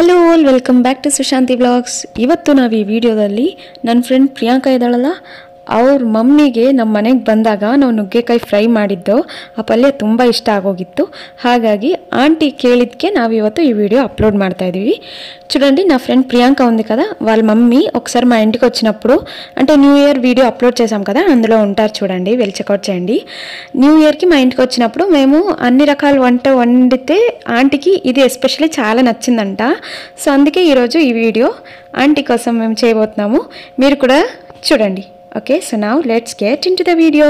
Hello all welcome back to Sushanti vlogs. ಇವತ್ತು ನಾವು ಈ ವಿಡಿಯೋದಲ್ಲಿ ನನ್ನ ಫ್ರೆಂಡ್ ಪ್ರಿಯಾಂಕಾ ಇದ್ದಾಳಲ್ಲ ಅವ್ರ ಮಮ್ಮಿಗೆ ನಮ್ಮ ಮನೆಗೆ ಬಂದಾಗ ನಾವು ನುಗ್ಗೆಕಾಯಿ ಫ್ರೈ ಮಾಡಿದ್ದು ಆ ಪಲ್ಯ ತುಂಬ ಇಷ್ಟ ಆಗೋಗಿತ್ತು. ಹಾಗಾಗಿ ಆಂಟಿ ಕೇಳಿದಕ್ಕೆ ನಾವು ಇವತ್ತು ఈ వీడియో అప్లోడ్ ಮಾಡ್ತಾ ಇದೀವಿ. చూడండి నా ఫ్రెండ్ ప్రియాంక ఉంది కదా, వాళ్ళ మమ్మీ ఒకసారి మా ఇంటికి వచ్చినప్పుడు అంటే న్యూ ఇయర్ వీడియో అప్లోడ్ చేసాం కదా, అందులో ఉంటారు చూడండి, వెళ్ళి చెక్అవుట్ చేయండి. న్యూ ఇయర్కి మా ఇంటికి వచ్చినప్పుడు మేము అన్ని రకాల వంట వండితే ఆంటీకి ఇది ఎస్పెషల్లీ చాలా నచ్చిందంట. సో అందుకే ఈరోజు ఈ వీడియో ఆంటీ కోసం మేము చేయబోతున్నాము, మీరు కూడా చూడండి. Okay, so now let's get into the video.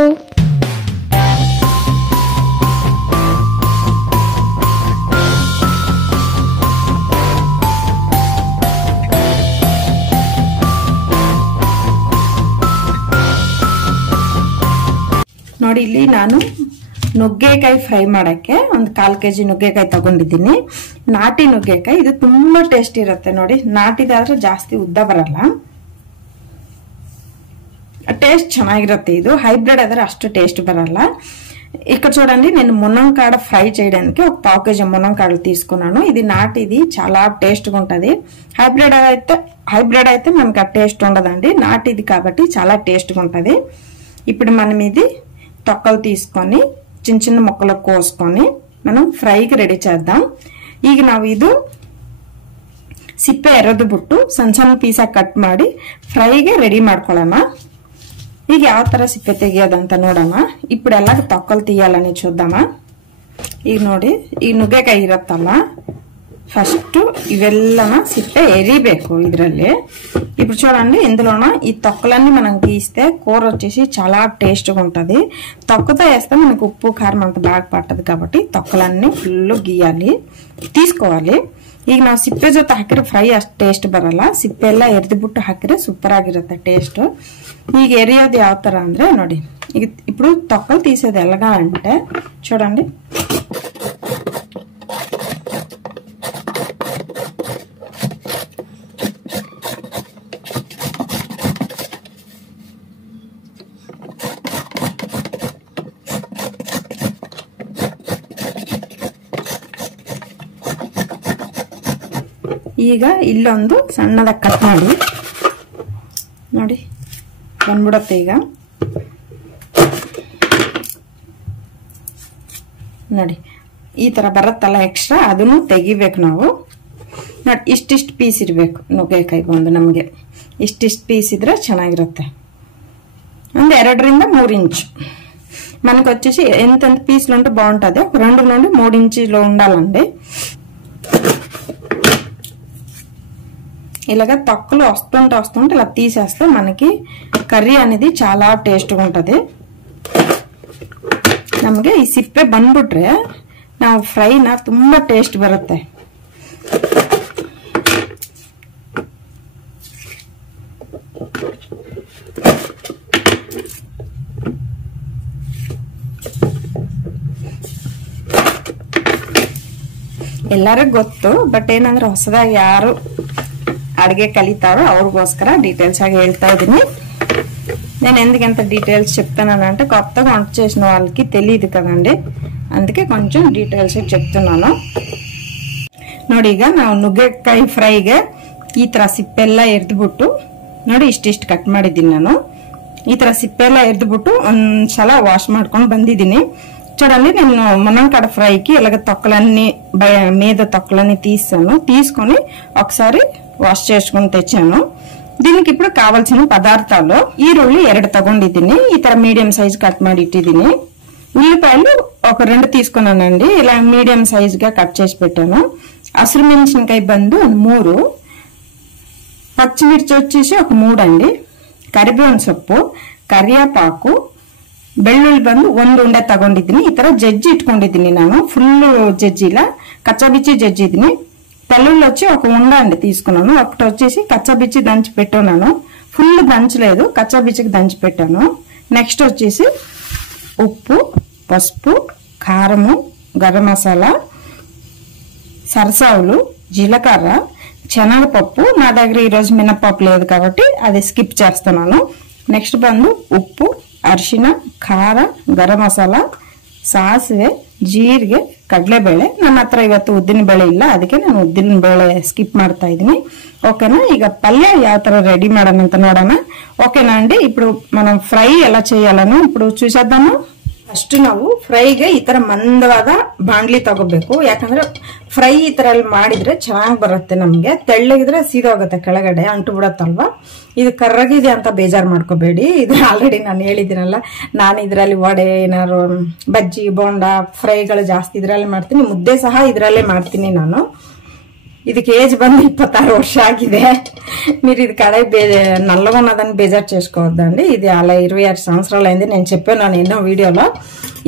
ನೋಡಿ ಇಲ್ಲಿ ನಾನು ನುಗ್ಗೆಕಾಯಿ ಫ್ರೈ ಮಾಡಕ್ಕೆ ಒಂದು 1/4 kg ನುಗ್ಗೆಕಾಯಿ ತಗೊಂಡಿದ್ದೀನಿ. ನಾಟಿ ನುಗ್ಗೆಕಾಯಿ ಇದು ತುಂಬಾ ಟೇಸ್ಟ್ ಇರುತ್ತೆ. ನೋಡಿ, ನಾಟಿದಾದ್ರೆ ಜಾಸ್ತಿ ಉದ್ದ ಬರಲ್ಲ, టేస్ట్ ಚೆನ್ನಾಗಿರುತ್ತೆ. ఇది హైబ్రిడ్ అయితే అಷ್ಟು టేస్ట్ బరల్ల. ఇక్కడ చూడండి, నేను మునంకాడ ఫ్రై చేయడానికి ఒక 1/4 kg మునంకాడలు తీసుకున్నాను. ఇది నాటిది చాలా టేస్ట్గా ఉంటుంది. హైబ్రిడ్ అయితే మనకు ఆ టేస్ట్ ఉండదండి, నాటిది కాబట్టి చాలా టేస్ట్గా ఉంటుంది. ఇప్పుడు మనం ఇది తొక్కలు తీసుకొని చిన్న చిన్న ముక్కలు కోసుకొని మనం ఫ్రైకి రెడీ చేద్దాం. ಈಗ ನಾವು ಇದು ಸಿಪ್ಪೆ ಎರೆದು ಬಿಟ್ಟು ಸಣ್ಣ ಸಣ್ಣ ಪೀಸಾಗಿ ಕಟ್ ಮಾಡಿ ಫ್ರೈಗೆ ರೆಡಿ ಮಾಡ್ಕೊಳ್ಳೋಣ. ಈಗ ಯಾವ ತರ ಸಿಪ್ಪೆ ತೆಗಿಯೋದಂತ ನೋಡೋಣ. ಇಪ್ಪಡೆಲ್ಲ ತೊಕ್ಕಲು తీయాలని చూద్దాಮ. ಈಗ ನೋಡಿ, ಈ ನುಗ್ಗೆಕಾಯಿ ಇರುತ್ತಲ್ಲ, ఫస్ట్ ఇవెల్లన సిప్పే ఎరిಬೇಕು ఇద్ರಲ್ಲಿ. ఇప్పుడు చూడండి, ఇందులోన ఈ తొక్కలన్నీ మనం గీస్తే కూర వచ్చేసి చాలా టేస్ట్గా ఉంటుంది. తొక్కతో వేస్తే మనకు ఉప్పు కారం అంత బాగా పట్టదు కాబట్టి తొక్కలన్నీ ఫుల్ గీయాలి, తీసుకోవాలి. ಈಗ ನಾವು ಸಿಪ್ಪೆ ಜೊತೆ ಹಾಕಿದ್ರೆ ಫ್ರೈ ಅಷ್ಟು ಟೇಸ್ಟ್ ಬರಲ್ಲ, ಸಿಪ್ಪೆ ಎಲ್ಲ ಎರೆದ್ಬಿಟ್ಟು ಹಾಕಿದ್ರೆ ಸೂಪರ್ ಆಗಿರುತ್ತೆ ಟೇಸ್ಟ್. ಈಗ ಎರಿಯೋದು ಯಾವ ತರ ಅಂದ್ರೆ ನೋಡಿ, ಈಗ ఇప్పుడు తొక్కలు తీసేది ఎలాగా అంటే చూడండి, ಈಗ ಇಲ್ಲೊಂದು ಸಣ್ಣದಾಗಿ ಕಟ್ ಮಾಡಿ ನೋಡಿ ಬಂದ್ಬಿಡುತ್ತೆ. ಈಗ ನೋಡಿ ಈ ತರ ಬರುತ್ತಲ್ಲ ಎಕ್ಸ್ಟ್ರಾ, ಅದನ್ನು ತೆಗಿಬೇಕು ನಾವು. ನೋಡಿ, ಇಷ್ಟಿಷ್ಟು ಪೀಸ್ ಇರಬೇಕು ನುಗ್ಗೆಕಾಯಿ ಬಂದು, ನಮಗೆ ಇಷ್ಟಿಷ್ಟು పీస్ ఇದ್ರೆ ಚೆನ್ನಾಗಿರುತ್ತೆ. ಒಂದು 2 ರಿಂದ 3 ఇంచు మనకు వచ్చేసి ఎంతెంత పీసులు ఉంటే బాగుంటుంది. ఒక 2 నుండి 3 ఇంచులు ఉండాలండి. ఇలాగ తొక్కలు వస్తుంటే ఇలా తీసేస్తే మనకి కర్రీ అనేది చాలా టేస్ట్గా ఉంటుంది. ನಮಗೆ ಈ ಸಿಪ್ಪೆ ಬಂದ್ಬಿಟ್ರೆ ನಾವು ಫ್ರೈನ ತುಂಬಾ ಟೇಸ್ಟ್ ಬರುತ್ತೆ. ಎಲ್ಲರಿಗೂ ಗೊತ್ತು, ಬಟ್ ಏನಂದ್ರೆ ಹೊಸದಾಗಿ ಯಾರು అడిగే కలితారో ಅವ್ರಿಗೋಸ್ಕರ డీటెయిల్స్ ఆಗಿ ಹೇಳ್ತಾ ಇದೀನಿ. నేను ఎందుకంత డీటెయిల్స్ చెప్తున్నానంటే కొత్తగా వంట చేసిన వాళ్ళకి తెలియదు కదండి, అందుకే కొంచెం డీటెయిల్స్ చెప్తున్నాను. ನೋಡಿ, ಈಗ ನಾವು ನುಗ್ಗೆಕಾಯಿ ಫ್ರೈಗೆ ಈ ತರ ಸಿಪ್ಪೆಲ್ಲ ಎರೆದ್ಬಿಟ್ಟು ನೋಡಿ ಇಷ್ಟಿಷ್ಟು ಕಟ್ ಮಾಡಿದ್ದೀನಿ ನಾನು. ಈ ತರ ಸಿಪ್ಪೆಲ್ಲ ಎರೆದ್ಬಿಟ್ಟು ಒಂದ್ಸಲ ವಾಶ್ ಮಾಡ್ಕೊಂಡು ಬಂದಿದ್ದೀನಿ. చూడండి, నేను మునంకాడ ఫ్రైకి ఇలాగ తొక్కలన్నీ మీద తొక్కలన్నీ తీసుకొని ఒకసారి వాష్ చేసుకుని తెచ్చాను. దీనికి ఇప్పుడు కావాల్సిన పదార్థాలు ఈರುಳ್ಳಿ 2 ತಗೊಂಡಿದ್ದೀನಿ. ಈ ತರ ಮೀಡಿಯಂ ಸೈಜ್ ಕಟ್ ಮಾಡಿ ಇಟ್ಟಿದ್ದೀನಿ. ఉల్లిపాయలు ఒక 2 తీసుకున్నానండి, ఇలా మీడియం సైజ్ గా కట్ చేసి పెట్టాను. హಸಿರು ಮೆಣಸಿನಕಾಯಿ ಬಂದು 3, పచ్చిమిర్చి వచ్చేసి ఒక 3 అండి, కరిಬೇವಿನ ಸೊಪ್ಪು, ಕರಿವೇಪಾಕು, ಬೆಳ್ಳುಳ್ಳಿ ಬಂದು 1 ಉಂಡೆ ತಗೊಂಡಿದ್ದೀನಿ. ಈ ತರ ಜಜ್ಜಿ ಇಟ್ಕೊಂಡಿದ್ದೀನಿ ನಾನು, ಫುಲ್ ಜಜ್ಜಿ ಇಲ್ಲ, ಕಚ್ಚಾಬಿಚ್ಚಿ ಜಜ್ಜಿದ್ದೀನಿ. తెల్లుళ్ళు వచ్చి ఒక ఉండ అండి తీసుకున్నాను. ఒకటి వచ్చేసి కచ్చాబిచ్చి దంచి పెట్టాను, ఫుల్ దంచలేదు, కచ్చాబిచ్చికి దంచి పెట్టాను. నెక్స్ట్ వచ్చేసి ఉప్పు, పసుపు, కారము, గరం మసాలా, సరసావులు, జీలకర్ర, శనగపప్పు. నా దగ్గర ఈరోజు మినపప్పు లేదు కాబట్టి అది స్కిప్ చేస్తున్నాను. నెక్స్ట్ బందు ఉప్పు, అరిశిన, ఖార, గరం మసాలా, ಸಾಸಿವೆ, ಜೀರಿಗೆ, ಕಡಲೆಬೇಳೆ. ನನ್ನ ಹತ್ರ ಇವತ್ತು ಉದ್ದಿನ ಬೇಳೆ ಇಲ್ಲ, ಅದಕ್ಕೆ ನಾನು ಉದ್ದಿನ ಬೇಳೆ ಸ್ಕಿಪ್ ಮಾಡ್ತಾ ಇದ್ದೀನಿ. ఓకేనా? ఇక పల్లె ಯಾವ ತರ రెడీ ಮಾಡೋಣ ಅಂತ ನೋಡೋಣ. ఓకేనా అండి? ఇప్పుడు మనం ఫ్రై ఎలా చేయాలని ఇప్పుడు చూసేద్దాము. ಫಸ್ಟ್ ನಾವು ಫ್ರೈಗೆ ಈ ತರ ಮಂದವಾದ ಬಾಂಡ್ಲಿ ತಗೋಬೇಕು. ಯಾಕಂದ್ರೆ ಫ್ರೈ ಈ ತರ ಮಾಡಿದ್ರೆ ಚೆನ್ನಾಗಿ ಬರುತ್ತೆ. ನಮ್ಗೆ ತೆಳ್ಳಗಿದ್ರೆ ಸೀದೋಗುತ್ತೆ, ಕೆಳಗಡೆ ಅಂಟು ಬಿಡತ್ತಲ್ವಾ. ಇದು ಕರ್ರಗಿದೆ ಅಂತ ಬೇಜಾರು ಮಾಡ್ಕೋಬೇಡಿ. ಇದು ಆಲ್ರೆಡಿ ನಾನು ಹೇಳಿದ್ದೀನಲ್ಲ, ನಾನು ಇದರಲ್ಲಿ ವಡೆ, ಏನಾರು ಬಜ್ಜಿ, ಬೋಂಡ, ಫ್ರೈಗಳು ಜಾಸ್ತಿ ಇದರಲ್ಲಿ ಮಾಡ್ತೀನಿ. ಮುದ್ದೆ ಸಹ ಇದರಲ್ಲೇ ಮಾಡ್ತೀನಿ ನಾನು. ಇದಕ್ಕೆ ఏజ్ ಬಂದು 26 ವರ್ಷ ఆಗಿದೆ. మీరు ఇది కడాయి నల్లగొన్నదని బేజార్ చేసుకోవద్దండి. ఇది అలా 26 సంవత్సరాలు అయింది. నేను చెప్పాను ఎన్నో వీడియోలో.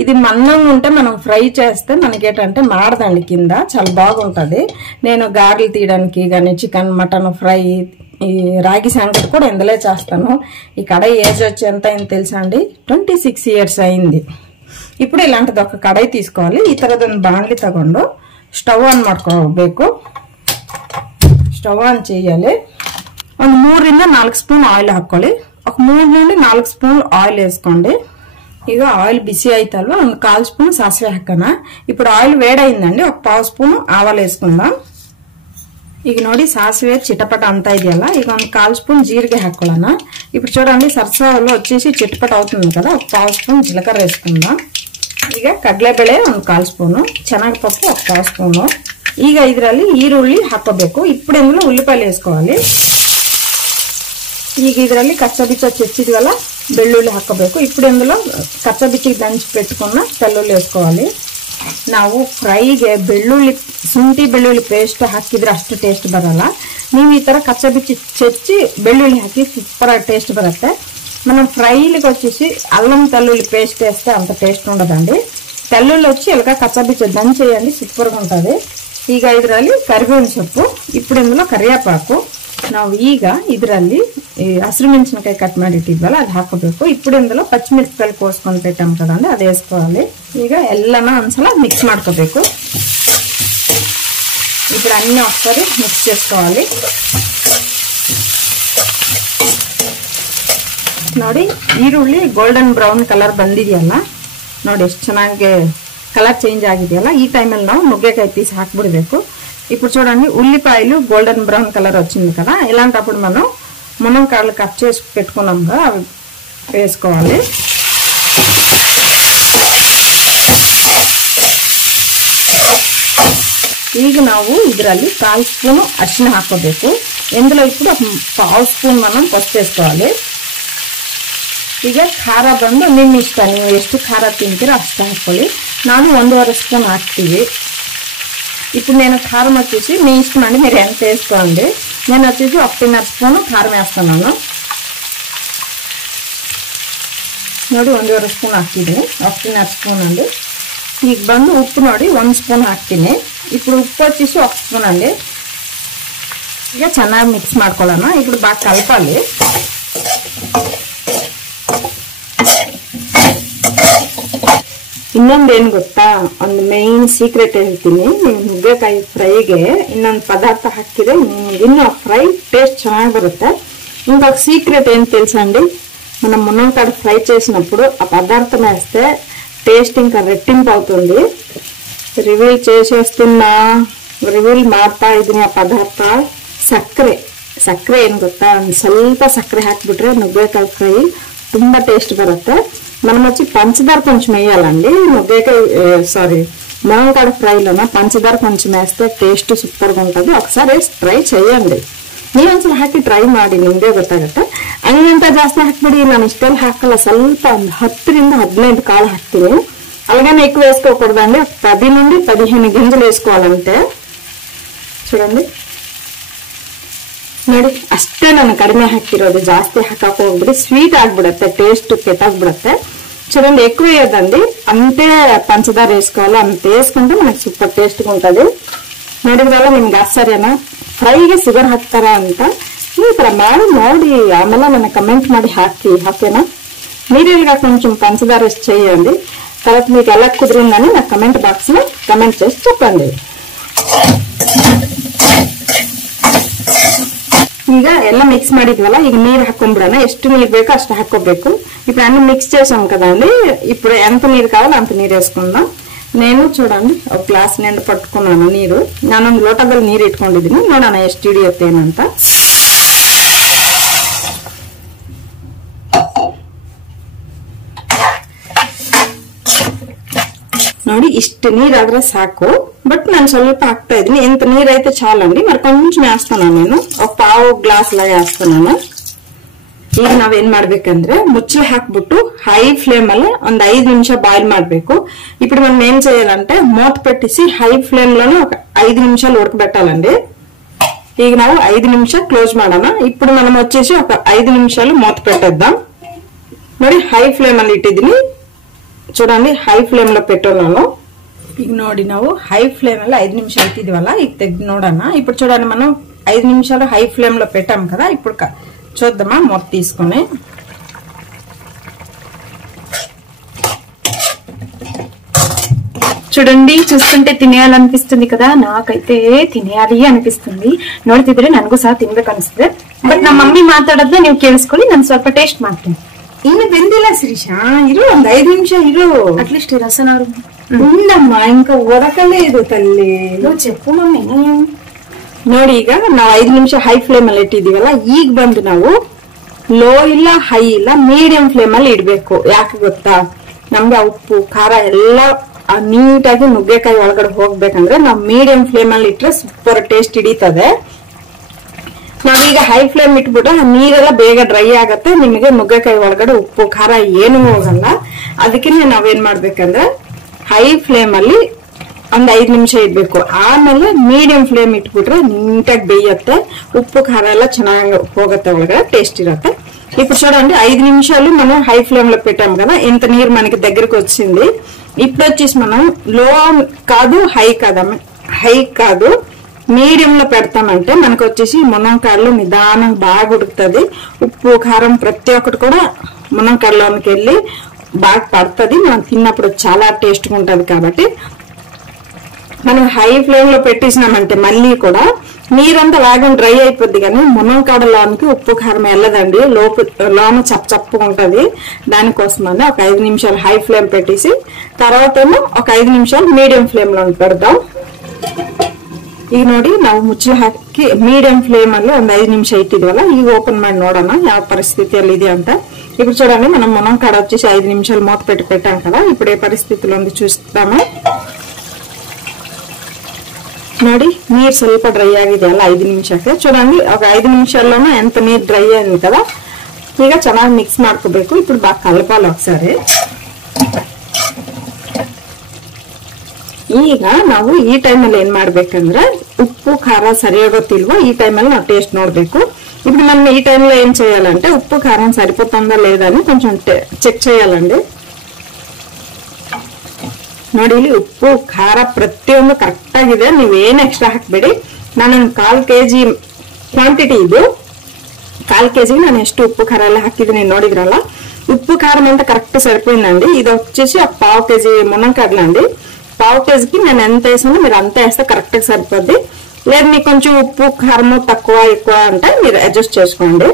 ఇది మందంగా ఉంటే మనం ఫ్రై చేస్తే మనకేంటంటే మాడదండి, కింద చాలా బాగుంటది. నేను గారెలు తీయడానికి గానీ చికెన్, మటన్ ఫ్రై, ఈ రాగి సంగటి కూడా ఇందులో చేస్తాను. ఈ కడాయి ఏజ్ వచ్చి ఎంత అయింది తెలుసా అండి? 26 years అయింది. ఇప్పుడు ఇలాంటిది ఒక కడాయి తీసుకోవాలి. ఈ తರದ ಒಂದು ಬಾಣಲಿ ತಗೊಂಡು ಸ್ಟವ್ ಆನ್ ಮಾಡ್ಕೋಬೇಕು. ಸ್ಟವ್ ಆನ್ చేయాలి. ಒಂದು 3 ರಿಂದ 4 ಸ್ಪೂನ್ ಆಯಿಲ್ ಹಾಕೊಳ್ಳಿ. ఒక 3 నుండి 4 ಸ್ಪೂನ್ ಆಯಿಲ್ వేసుకోండి. ಈಗ ఆయిల్ బిసి అయితల్వా, ಒಂದು 1/4 స్పూన్ సాసిವೆ ಹಾಕೋಣ. ఇప్పుడు ఆయిల్ వేడైందండి, ఒక 1/2 స్పూన్ ఆవాలు వేసుకుందాం. ಈಗ ನೋಡಿ సాసిವೆ చిటపట అంతా ಇದೆಯಲ್ಲ, ಈಗ ಒಂದು 1/4 స్పూన్ జీರಿಗೆ ಹಾಕೊಳ್ಳೋಣ. ఇప్పుడు చూడండి సరసాలో వచ్చేసి చిటపట అవుతుంది కదా, ఒక 1/2 స్పూన్ జీలకర్ర వేసుకుందాం. ಈಗ ಕಡಲೆಬೇಳೆ ಒಂದು 1/4 ಸ್ಪೂನ್, శనగపప్పు ఒక 1/2 స్పూన్. ಈಗ ಇದರಲ್ಲಿ ಈರುಳ್ಳಿ ಹಾಕೋಬೇಕು. ఇప్పుడు ఇందులో ఉల్లిపాయలు వేసుకోవాలి. ಈಗ ಇದರಲ್ಲಿ ಕಚ್ಚಬಿಚ್ಚ చెచ్చిదివల్ల ಬೆಳ್ಳುಳ್ಳಿ ಹಾಕೋಬೇಕು. ఇప్పుడు ఇందులో ಕಚ್ಚಬಿಚ್ಚಿ ದಂಚಿ పెట్టుకున్న ಬೆಳ್ಳುಳ್ಳಿ వేసుకోవాలి. ನಾವು ಫ್ರೈಗೆ ಬೆಳ್ಳುಳ್ಳಿ, ಶುಂಠಿ ಬೆಳ್ಳುಳ್ಳಿ ಪೇಸ್ಟ್ ಹಾಕಿದ್ರೆ ಅಷ್ಟು ಟೇಸ್ಟ್ ಬರಲ್ಲ. ನೀವು ಈ ತರ ಕಚ್ಚಬಿಚ್ಚಿ చెచ్చి ಬೆಳ್ಳುಳ್ಳಿ ಹಾಕಿ సూపర్ టేస్ట్ బರುತ್ತೆ. మనం ఫ్రైలకు వచ్చేసి అల్లం తెల్లుల్లి పేస్ట్ వేస్తే అంత టేస్ట్ ఉండదండి. తెల్లుల్లి వచ్చి ఇలా కచ్చబిచ్చ దంచేయండి, సూపర్గా ఉంటుంది. ಈಗ ಇದರಲ್ಲಿ ಕರಿಬೇವಿನ ಸೊಪ್ಪು, ఇప్పుడు ఇందులో ಕರಿವೇಪಾಕು. ನಾವು ಈಗ ಇದರಲ್ಲಿ ಹಸಿರು ಮೆಣಸಿನಕಾಯಿ ಕಟ್ ಮಾಡಿ ಇಟ್ಟಿದ್ವಲ್ಲ ಅದು ಹಾಕೋಬೇಕು. ఇప్పుడు ఇందులో పచ్చిమిరపకాయలు కోసుకొని పెట్టాం కదండి, అది వేసుకోవాలి. ಈಗ ಎಲ್ಲಾನ ಒಂದ್ಸಲ మిక్స్ ಮಾಡ್ಕೋಬೇಕು. ఇప్పుడు అన్ని ఒకసారి మిక్స్ చేసుకోవాలి. ನೋಡಿ ಈರುಳ್ಳಿ ಗೋಲ್ಡನ್ ಬ್ರೌನ್ ಕಲರ್ ಬಂದಿದೆಯಲ್ಲ, ನೋಡಿ ಎಷ್ಟು ಚೆನ್ನಾಗಿ కలర్ చేంజ్ ಆಗಿದೆಯಲ್ಲ. ఈ టైంలో ನಾವು ನುಗ್ಗೆకాయ పీస్ ಹಾಕ್ಬಿಡಬೇಕು. ఇప్పుడు చూడండి ఉల్లిపాయలు గోల్డెన్ బ్రౌన్ కలర్ వచ్చింది కదా, ఇలాంటప్పుడు మనం మునక్కాడలు కట్ చేసి పెట్టుకున్నాం కదా, అవి వేసుకోవాలి. ಈಗ ನಾವು ಇದರಲ್ಲಿ 1/4 స్పూన్ అరిಶಿನ ಹಾಕೋಬೇಕು. ఇందులో ఇప్పుడు 1/2 స్పూన్ మనం పసుపు వేసుకోవాలి. ಈಗ ಖಾರ ಬಂದು ನಿಮ್ಮ ಇಷ್ಟ, ನೀವು ಎಷ್ಟು ಖಾರ ತಿಂತೀರೋ ಅಷ್ಟು ಹಾಕೊಳ್ಳಿ. ನಾನು 1.5 స్పూన్ ಹಾಕ್ತೀವಿ. ఇప్పుడు నేను కారం వచ్చేసి మీ ఇష్టం అండి, మీరు ఎంత వేసుకోండి. నేను వచ్చేసి 1.5 స్పూన్ కారం వేస్తున్నాను. ನೋಡಿ 1.5 ಸ್ಪೂನ್ ಹಾಕ್ತಿದ್ದೀನಿ, 1.5 ಸ್ಪೂನ್ అండి. ಈಗ ಬಂದು ಉಪ್ಪು ನೋಡಿ 1 ಸ್ಪೂನ್ ಹಾಕ್ತೀನಿ. ఇప్పుడు ఉప్పు వచ్చేసి 1 స్పూన్ అండి. ಈಗ ಚೆನ್ನಾಗಿ ಮಿಕ್ಸ್ ಮಾಡ್ಕೊಳ್ಳೋಣ. ఇప్పుడు బాగా కలపాలి. ಇನ್ನೊಂದೇನು ಗೊತ್ತಾ, ಒಂದು ಮೇನ್ ಸೀಕ್ರೆಟ್ ಹೇಳ್ತೀನಿ. ನೀವು ನುಗ್ಗೆಕಾಯಿ ಫ್ರೈಗೆ ಇನ್ನೊಂದು పదార్థ ಹಾಕಿದ್ರೆ ಇನ್ನೂ ఫ్రై టేస్ట్ ಚೆನ್ನಾಗಿ బರುತ್ತೆ. ఇంకొక సీక్రెట్ ఏం తెలుసా అండి, మనం మునక్కాడ ఫ్రై చేసినప్పుడు ఆ పదార్థం వేస్తే టేస్ట్ ఇంకా రెట్టింపు అవుతుంది. ರಿವೀಲ್ ಮಾಡ್ತಾ ಇದೀನಿ. ಆ ಪದಾರ್ಥ ಸಕ್ಕರೆ ಏನು ಗೊತ್ತಾ, ಒಂದು ಸ್ವಲ್ಪ ಸಕ್ಕರೆ ಹಾಕ್ಬಿಟ್ರೆ ನುಗ್ಗೆಕಾಯಿ ಫ್ರೈ ತುಂಬಾ ಟೇಸ್ಟ್ ಬರುತ್ತೆ. మనం వచ్చి పంచదార కొంచెం వేయాలండి. మునక్కాడ ఫ్రైలోన పంచదార కొంచెం వేస్తే టేస్ట్ సూపర్గా ఉంటుంది. ఒకసారి ట్రై చేయండి. ನೀವೊಂದ್ಸಲ ಹಾಕಿ ಟ್ರೈ ಮಾಡಿ, ನಿಮ್ಗೆ ಗೊತ್ತಾಗುತ್ತೆ. ಹಂಗಂತ ಜಾಸ್ತಿ ಹಾಕ್ಬಿಡಿ, ನಾನು ಇಷ್ಟೆಲ್ಲ ಹಾಕಲ್ಲ. ಸ್ವಲ್ಪ ಒಂದು 10 ರಿಂದ 15 కాಳು ಹಾಕ್ತೀನಿ. అలాగనే ఎక్కువ వేసుకోకూడదండి. 10 నుండి 15 గింజలు వేసుకోవాలంటే. చూడండి, ನೋಡಿ ಅಷ್ಟೇ ನಾನು ಕಡಿಮೆ ಹಾಕಿರೋದು, ಜಾಸ್ತಿ ಹಾಕಕ್ ಹೋಗ್ಬಿಡಿ, ಸ್ವೀಟ್ ಆಗ್ಬಿಡತ್ತೆ, ಟೇಸ್ಟ್ ಕೆಟ್ಟಾಗ್ಬಿಡತ್ತೆ. చూడండి, ఎక్కువ వేయదండి, అంతే పంచదార వేసుకోవాలి. అంత వేసుకుంటే మనకి సూపర్ టేస్ట్గా ఉంటుంది. ನೋಡಿದ್ರಲ್ಲ, ನಿಮ್ಗೆ ಆಶ್ಚರ್ಯನಾ ಫ್ರೈಗೆ ಶುಗರ್ ಹಾಕ್ತಾರ ಅಂತ? ಈ ತರ ಮಾಡಿ ನೋಡಿ ಆಮೇಲೆ ನನಗೆ ಕಮೆಂಟ್ ಮಾಡಿ ಹಾಕಿ, ఓకేనా? మీరేగా కొంచెం పంచదార వేసి చేయండి. తర్వాత మీకు ఎలా కుదిరిందని నాకు కమెంట్ బాక్స్ లో కమెంట్ చేసి చెప్పండి. ಈಗ ಎಲ್ಲ ಮಿಕ್ಸ್ ಮಾಡಿದ್ವಲ್ಲ, ಈಗ ನೀರು ಹಾಕೊಂಡ್ಬಿಡೋಣ. ಎಷ್ಟು ನೀರು ಬೇಕೋ ಅಷ್ಟು ಹಾಕೋಬೇಕು. ఇప్పుడు అన్ని మిక్స్ చేసాం కదండి. ఇప్పుడు ఎంత నీరు కావాలో అంత నీరు వేసుకుందాం. నేను చూడండి ఒక ಗ್ಲಾಸ್ ನಿಂದ ಪಟ್ಕೊಂಡಾನು ನೀರು. ನಾನೊಂದು ಲೋಟದಲ್ಲಿ ನೀರು ಇಟ್ಕೊಂಡಿದ್ದೀನಿ, ನೋಡೋಣ ಎಷ್ಟು ಹಿಡಿಯುತ್ತೆ ಏನಂತ. ನೋಡಿ ಇಷ್ಟು ನೀರಾದ್ರೆ ಸಾಕು, ಬಟ್ ನಾನು ಸ್ವಲ್ಪ ಹಾಕ್ತಾ ಇದ್ದೀನಿ. ఎంత నీరు అయితే చాలండి, మరి కొంచెం వేస్తున్నాను నేను. ఒక పావు గ్లాస్ లాగా వేస్తున్నాను. ಈಗ ನಾವೇನ್ ಮಾಡ್ಬೇಕಂದ್ರೆ ಮುಚ್ಚಳ ಹಾಕ್ಬಿಟ್ಟು ಹೈ ಫ್ಲೇಮ್ ಅಲ್ಲಿ ಒಂದ್ 5 ನಿಮಿಷ ಬಾಯ್ಲ್ ಮಾಡ್ಬೇಕು. ఇప్పుడు మనం ఏం చేయాలంటే మూత పెట్టేసి హై ఫ్లేమ్ లోనే ఒక 5 నిమిషాలు ఉడకబెట్టాలండి. ಈಗ ನಾವು 5 నిమిష క్లోజ్ ಮಾಡೋಣ. ఇప్పుడు మనం వచ్చేసి ఒక 5 నిమిషాలు మూత పెట్టేద్దాం. ನೋಡಿ ಹೈ ಫ್ಲೇಮ್ ಅಲ್ಲಿ ಇಟ್ಟಿದ್ದೀನಿ, చూడండి ಹೈ ಫ್ಲೇಮ್ లో పెట్టున్నాను. ಈಗ ನೋಡಿ ನಾವು ಹೈ ಫ್ಲೇಮ್ ಅಲ್ಲಿ 5 నిమిషాలు ఇట్టిదివల్ల ಈಗ ತೆಗೆದು ನೋಡೋಣ. ఇప్పుడు చూడండి మనం 5 నిమిషాలు హై ఫ్లేమ్ లో పెట్టాం కదా. ఇప్పుడు చూద్దామా మూత తీసుకొని. చూడండి, చూస్తుంటే తినేయాలనిపిస్తుంది కదా. ನಾಕೈತೆ ತಿನ್ನೇಯಾಲಿ ಅನಿಪಿస్తుంది. ನೋಡ್ತಿದ್ರೆ ನನಗೂ ಸಹ ತಿನ್ಬೇಕು ಅನಿಸ್ತದೆ. ಬಟ್ ನಮ್ಮ ಮಮ್ಮಿ ಮಾತಾಡೋದನ್ನ ನೀವು ಕೇಳಿಸ್ಕೊಳ್ಳಿ, ನಾನು ಸ್ವಲ್ಪ ಟೇಸ್ಟ್ ಮಾಡ್ತೀನಿ. ಇನ್ನು ಬೆಂದಿಲ್ಲ ಶ್ರೀಶಾ, ಇರು ಒಂದ್ 5 ನಿಮಿಷ ಇರು. ಅಟ್ಲೀಸ್ಟ್ ರಸನಾರು ಉಂಡಮ್ಮ, ఇంకా ఉడకలే ಇದು ತಲ್ಲಿ. చెప్పు ಮಮ್ಮಿ. ನೋಡಿ ಈಗ ನಾವು 5 ನಿಮಿಷ ಹೈ ಫ್ಲೇಮ್ ಅಲ್ಲಿ ಇಟ್ಟಿದೀವಲ್ಲ, ಈಗ ಬಂದು ನಾವು ಲೋ ಇಲ್ಲ ಹೈ ಇಲ್ಲ ಮೀಡಿಯಂ ಫ್ಲೇಮ್ ಅಲ್ಲಿ ಇಡ್ಬೇಕು. ಯಾಕೆ ಗೊತ್ತಾ, ನಮ್ಗೆ ಉಪ್ಪು ಖಾರ ಎಲ್ಲ ನೀಟಾಗಿ ನುಗ್ಗೆಕಾಯಿ ಒಳಗಡೆ ಹೋಗ್ಬೇಕಂದ್ರೆ ನಾವು ಮೀಡಿಯಂ ಫ್ಲೇಮ್ ಅಲ್ಲಿ ಇಟ್ರೆ ಸೂಪರ್ ಟೇಸ್ಟ್ ಹಿಡಿತದೆ. ನಾವೀಗ ಹೈ ಫ್ಲೇಮ್ ಇಟ್ಬಿಟ್ರೆ ನೀರೆಲ್ಲ ಬೇಗ ಡ್ರೈ ಆಗತ್ತೆ, ನಿಮಗೆ ನುಗ್ಗೆಕಾಯಿ ಒಳಗಡೆ ಉಪ್ಪು ಖಾರ ಏನು ಹೋಗಲ್ಲ. ಅದಕ್ಕೆ ನಾವೇನ್ ಮಾಡ್ಬೇಕಂದ್ರೆ ಹೈ ಫ್ಲೇಮ್ ಅಲ್ಲಿ ಒಂದ್ 5 ನಿಮಿಷ ಇಡ್ಬೇಕು. ಆಮೇಲೆ ಮೀಡಿಯಂ ಫ್ಲೇಮ್ ಇಟ್ಬಿಟ್ರೆ ನೀಟಾಗಿ ಬೇಯತ್ತೆ, ఉప్పు ఖార ಎಲ್ಲ ಚೆನ್ನಾಗಿ ಹೋಗುತ್ತೆ ಒಳಗಡೆ, టేస్ట్ ఇరತ್ತೆ. ఇప్పుడు చూడండి 5 నిమిషాలు మనం హై ఫ్లేమ్ లో పెట్టాం కదా, ఇంత నీరు మనకి దగ్గరికి వచ్చింది. ఇప్పుడు వచ్చేసి మనం లో కాదు హై కాదు మీడియం లో పెడతామంటే మనకు వచ్చేసి మునక్కాడలు నిదానంగా బాగా ఉడుకుతుంది. ఉప్పు కారం ప్రతి ఒక్కటి కూడా మునక్కాడలోనికి వెళ్ళి బాగా పడుతుంది. మనం తిన్నప్పుడు చాలా టేస్ట్గా ఉంటది. కాబట్టి మనం హై ఫ్లేమ్ లో పెట్టేసినామంటే మళ్ళీ కూడా నీరంతా వేగం డ్రై అయిపోద్ది, కానీ మునక్కాడలోనికి ఉప్పు కారం వెళ్ళదండి, లోన చప్పగా ఉంటది. దానికోసమని ఒక 5 నిమిషాలు హై ఫ్లేమ్ పెట్టేసి తర్వాత ఒక 5 నిమిషాలు మీడియం ಫ್ಲೇಮ್ లో పెడదాం. ಈಗ ನೋಡಿ ನಾವು ಮುಚ್ಚಳ ಹಾಕಿ ಮೀಡಿಯಂ ಫ್ಲೇಮ್ ಅಲ್ಲಿ ಒಂದ್ 5 ನಿಮಿಷ ಇಟ್ಟಿದ್ವಲ್ಲ, ಈಗ ಓಪನ್ ಮಾಡಿ ನೋಡೋಣ ಯಾವ ಪರಿಸ್ಥಿತಿಯಲ್ಲಿ ಇದೆ ಅಂತ. ఇప్పుడు చూడండి మనం మునక్కాడ వచ్చేసి 5 నిమిషాలు మూత పెట్టి పెట్టాం కదా, ఇప్పుడు ఏ పరిస్థితిలో ఉంది చూస్తాము. ನೋಡಿ ನೀರು ಸ್ವಲ್ಪ ಡ್ರೈ ಆಗಿದೆ ಅಲ್ಲ 5 ನಿಮಿಷಕ್ಕೆ. చూడండి ఒక 5 నిమిషాల్లోనే ఎంత ನೀರು ಡ್ರೈ అయింది కదా. ಈಗ ಚೆನ್ನಾಗಿ ಮಿಕ್ಸ್ ಮಾಡ್ಕೋಬೇಕು. ఇప్పుడు బాగా కలపాలి ఒకసారి. ಈಗ ನಾವು ಈ ಟೈಮಲ್ಲಿ ಏನ್ ಮಾಡ್ಬೇಕಂದ್ರೆ ఉప్పు ఖారం సరియాగొತ್ತಿಲ್వో ఈ టైమಲ್ಲಿ ನಾವು ಟೇಸ್ಟ್ ನೋಡ್ಬೇಕು. ఇప్పుడు మనం ఈ టైంలో ఏం చేయాలంటే ఉప్పు ఖారం సరిపోతుందా లేదా అని కొంచెం చెక్ చేయాలండి. ನೋಡಿ ಇಲ್ಲಿ ಉಪ್ಪು ಖಾರ ಪ್ರತಿಯೊಂದು ಕರೆಕ್ಟ್ ಆಗಿದೆ, ನೀವೇನು ಎಕ್ಸ್ಟ್ರಾ ಹಾಕ್ಬೇಡಿ. ನಾನು 1/4 kg ಕ್ವಾಂಟಿಟಿ ಇದು, 1/4 kg ನಾನು ಎಷ್ಟು ఉప్పు ఖార ಎಲ್ಲ ಹಾಕಿದ್ದೀನಿ ನೋಡಿದ್ರಲ್ಲ. ఉప్పు కారం అంతా కరెక్ట్ సరిపోయిందండి. ఇది వచ్చేసి ఒక 1/2 kg మునక్కాడలండి. 1/2 kgకి నేను ఎంత వేసానో మీరు అంత వేస్తే కరెక్ట్ గా సరిపోద్ది. లేదు మీకు కొంచెం ఉప్పు కారము తక్కువ ఎక్కువ అంటే మీరు అడ్జస్ట్ చేసుకోండి.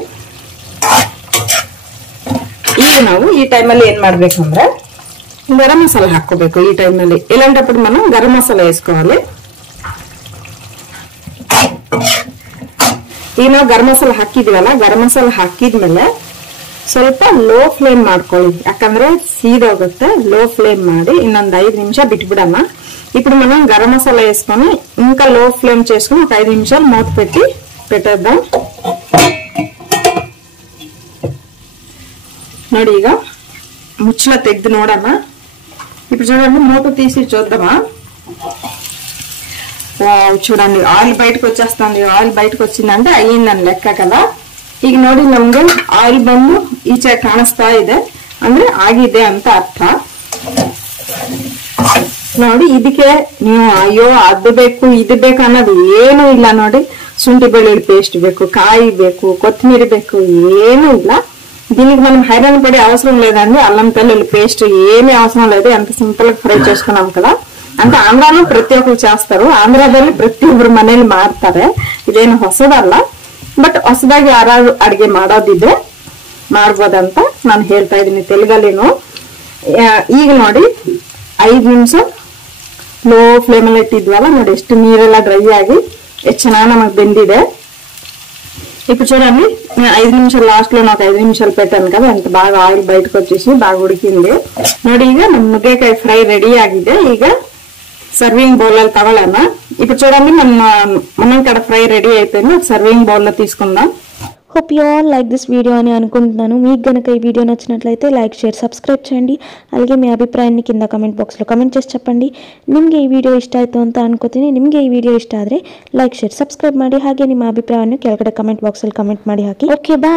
ಈಗ ನಾವು ಈ ಟೈಮಲ್ಲಿ ಏನ್ ಮಾಡ್ಬೇಕಂದ್ರೆ ಗರಂ ಮಸಾಲ ಹಾಕೋಬೇಕು. ಈ ಟೈಮಲ್ಲಿ ಇಲ್ಲಾಂಟప్పుడు మనం ಗರಂ ಮಸಾಲ వేసుకోవాలి. ಈಗ ನಾವು ಗರಂ ಮಸಾಲ ಹಾಕಿದೀವಲ್ಲ, ಗರಂ ಮಸಾಲ ಹಾಕಿದ್ಮೇಲೆ ಸ್ವಲ್ಪ ಲೋ ಫ್ಲೇಮ್ ಮಾಡ್ಕೊಳ್ಳಿ, ಯಾಕಂದ್ರೆ ಸೀದೋಗುತ್ತೆ. ಲೋ ಫ್ಲೇಮ್ ಮಾಡಿ ಇನ್ನೊಂದು 5 నిమిష బిట్టిబిడమ్మ. ఇప్పుడు మనం గరం మసాలా వేసుకొని ఇంకా లో ఫ్లేమ్ చేసుకుని ఒక 5 నిమిషాలు మూత పెట్టి పెట్టేద్దాం. ನೋಡಿ ಈಗ ಮುಚ್ಚಳ ತೆಗೆದು ನೋಡೋಣ. ఇప్పుడు చూడండి మూత తీసి చూద్దామా. చూడండి ఆయిల్ బయటకు వచ్చేస్తుంది. ఆయిల్ బయటకు వచ్చిందంటే అయ్యిందని లెక్క కదా. ಈಗ ನೋಡಿ ನಮ್ಗೆ ಆಯಿಲ್ ಬಂದು ಈಚೆ ಕಾಣಿಸ್ತಾ ಇದೆ ಅಂದ್ರೆ ಆಗಿದೆ ಅಂತ ಅರ್ಥ. ನೋಡಿ ಇದಕ್ಕೆ ನೀವು ಅಯ್ಯೋ ಅದು ಬೇಕು ಇದು ಬೇಕು ಅನ್ನೋದು ಏನು ಇಲ್ಲ. ನೋಡಿ ಶುಂಠಿ ಬೆಳ್ಳುಳ್ಳಿ పేస్ట్ ಬೇಕು, కాయి ಬೇಕು, కొత్తిమీర ಬೇಕು, ಏನು ಇಲ್ಲ. దీనికి మనం హైరాన్ పడే అవసరం లేదండి. అల్లం వెల్లుల్లి పేస్ట్ ఏమీ అవసరం లేదు. ఎంత సింపుల్ గా ఫ్రై చేసుకున్నాం కదా. అంటే ఆంధ్రాలో ప్రతి ఒక్కరు చేస్తారు, ಆಂಧ್ರದಲ್ಲಿ ಪ್ರತಿ ಒಬ್ಬರು ಮನೇಲಿ ಮಾಡ್ತಾರೆ. ಇದೇನು ಹೊಸದಲ್ಲ, ಬಟ್ ಹೊಸದಾಗಿ ಯಾರು ಅಡಿಗೆ ಮಾಡೋದಿದ್ರೆ ಮಾಡ್ಬೋದಂತ ನಾನು ಹೇಳ್ತಾ ಇದ್ದೀನಿ ತೆಲುಗಲ್ಲಿನು. ಈಗ ನೋಡಿ 5 ನಿಮಿಷ ಸ್ಲೋ ಫ್ಲೇಮಲ್ಲಿ ಇಟ್ಟಿದ್ವಲ್ಲ ನೋಡಿ ಎಷ್ಟು ನೀರೆಲ್ಲ ಡ್ರೈ ಆಗಿ ಎಷ್ಟು ಚೆನ್ನಾಗಿ ನಮಗೆ ಬೆಂದಿದೆ. ఇప్పుడు చూడండి 5 నిమిషాలు లాస్ట్ లో నాకు 5 నిమిషాలు పెట్టాను కదా ఎంత బాగా ఆయిల్ బయటకు వచ్చేసి బాగా ఉడికింది. ನೋಡಿ ಈಗ ನಮ್ಮ ನುಗ್ಗೆಕಾಯಿ ಫ್ರೈ రెడీ ಆಗಿದೆ. ಈಗ సర్వింగ్ బౌల్ లో తగలన. ఇప్పుడు చూడండి మన మునక్కాడ ఫ్రై రెడీ అయిపోయింది. సర్వింగ్ బౌల్ లో తీసుకుందాం. Hope you all like this video అని అనుకుంటున్నాను. మీకు గనక ఈ వీడియో నచ్చినట్లయితే లైక్ షేర్ ಸಬ್ಸ್ಕ್ರೈಬ್ చేయండి. అలాగే మీ ಅಭಿಪ್ರಾಯವನ್ನು ಕಿಂದ ಕಮೆಂಟ್ ಬಾಕ್ಸ್ లో ಕಮೆಂಟ್ చేసి చెప్పండి. ನಿಮಗೆ ಈ ವಿಡಿಯೋ ಇಷ್ಟ ಆಯ್ತು ಅಂತ ಅನ್ಕೋತೀನಿ. ನಿಮಗೆ ಈ ವಿಡಿಯೋ ಇಷ್ಟ ಆದರೆ ಲೈಕ್ ಶೇರ್ ಸಬ್ಸ್ಕ್ರೈಬ್ ಮಾಡಿ. ಹಾಗೆ ನಿಮ್ಮ ಅಭಿಪ್ರಾಯವನ್ನು ಕೆಳಗಡೆ ಕಮೆಂಟ್ ಬಾಕ್ಸ್ ಅಲ್ಲಿ ಕಮೆಂಟ್ ಮಾಡಿ ಹಾಕಿ. Okay bye.